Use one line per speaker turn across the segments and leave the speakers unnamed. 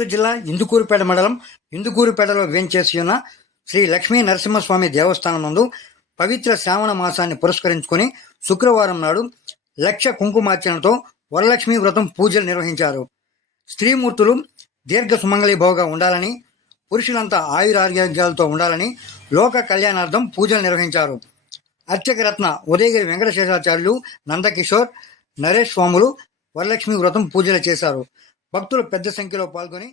గుంటూరు జిల్లా ఇందుకూరుపేట మండలం ఇందుకూరుపేటలో వేంచేసి ఉన్న శ్రీ లక్ష్మీ నరసింహస్వామి దేవస్థానం నందు పవిత్ర శ్రావణ మాసాన్ని పురస్కరించుకుని శుక్రవారం నాడు లక్ష కుంకుమార్చనతో వరలక్ష్మి వ్రతం పూజలు నిర్వహించారు. స్త్రీమూర్తులు దీర్ఘ సుమంగళీభావగా ఉండాలని పురుషులంతా ఆయురారోగ్యాలతో ఉండాలని లోక కళ్యాణార్థం పూజలు నిర్వహించారు. అర్చకరత్న ఉదయగిరి వెంకటశేషాచార్యులు నందకిషోర్ నరేష్ స్వాములు వరలక్ష్మి వ్రతం పూజలు చేశారు. భక్తులు పెద్ద సంఖ్యలో పాల్గొని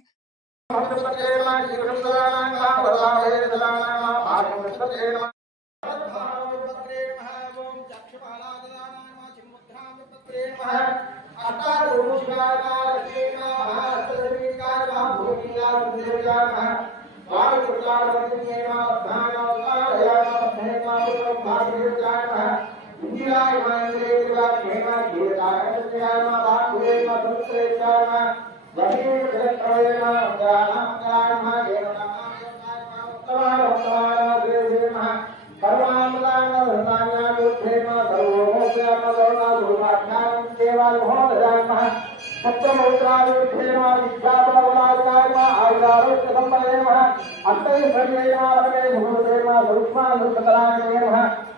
इंदिराय मांगले वाक्ये मा दीर्घायत्याय मा भाग्ये मा दुर्गेत्याय मा वहीर भ्रष्टाय मा गानम गानम मा देवनम उत्तमार उत्तमार अग्रेजे मा परमात्मान धर्मान्या दुर्गे मा सर्वोमोस्य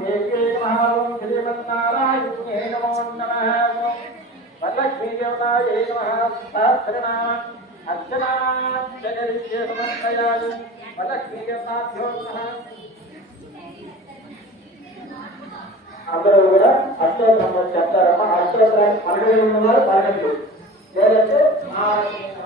దేవ్యే నమః ఓం శ్రీమన్నారాయణే నమో నమః ఓం వరలక్ష్మీ దేవతాయే నమః సహస్రనామ అర్చనా జగరిష్యే సమర్పయామి వరలక్ష్మీ దేవతాభ్యో నమః అందరూ కూడా అష్టోత్తరం చెప్తారమ్మా. అష్టోత్తరాన్ని పన్నెండు ఉన్నారు పన్నెండు. లేదంటే ఆ వరలక్ష్మీ దేవతాయే నమః ఓం నమో భగవతే నమః ఓం సర్వజ్ఞే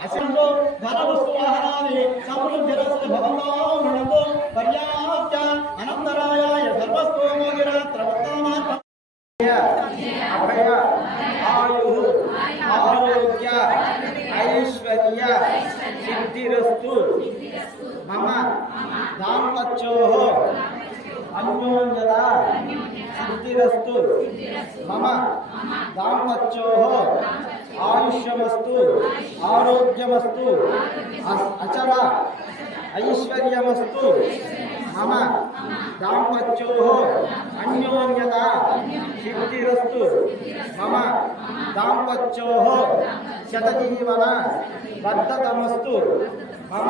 అసలు ధనవస్తువాహనాన్ని సమృద్ధిరస్య భవంలో నడతో పర్యాప్త అనంతరాయాయ సర్వస్తోమోగిరాత్రవర్తమాత్మ అభయ ఆయు ఆరోగ్య ఐశ్వర్య సిద్ధిరస్తు మమ దాంపత్యో అన్యోన్యత సిద్ధిరస్తు మమ దాంపత్యో ఆయుష్యమస్తు ఆరోగ్యమస్తు అచల ఐశ్వర్యమస్తు మమ దాంపత్యో అన్యోన్యత సిద్ధిరస్తు మమ దాంపత్యో శతజీవన బద్ధతమస్తు మమ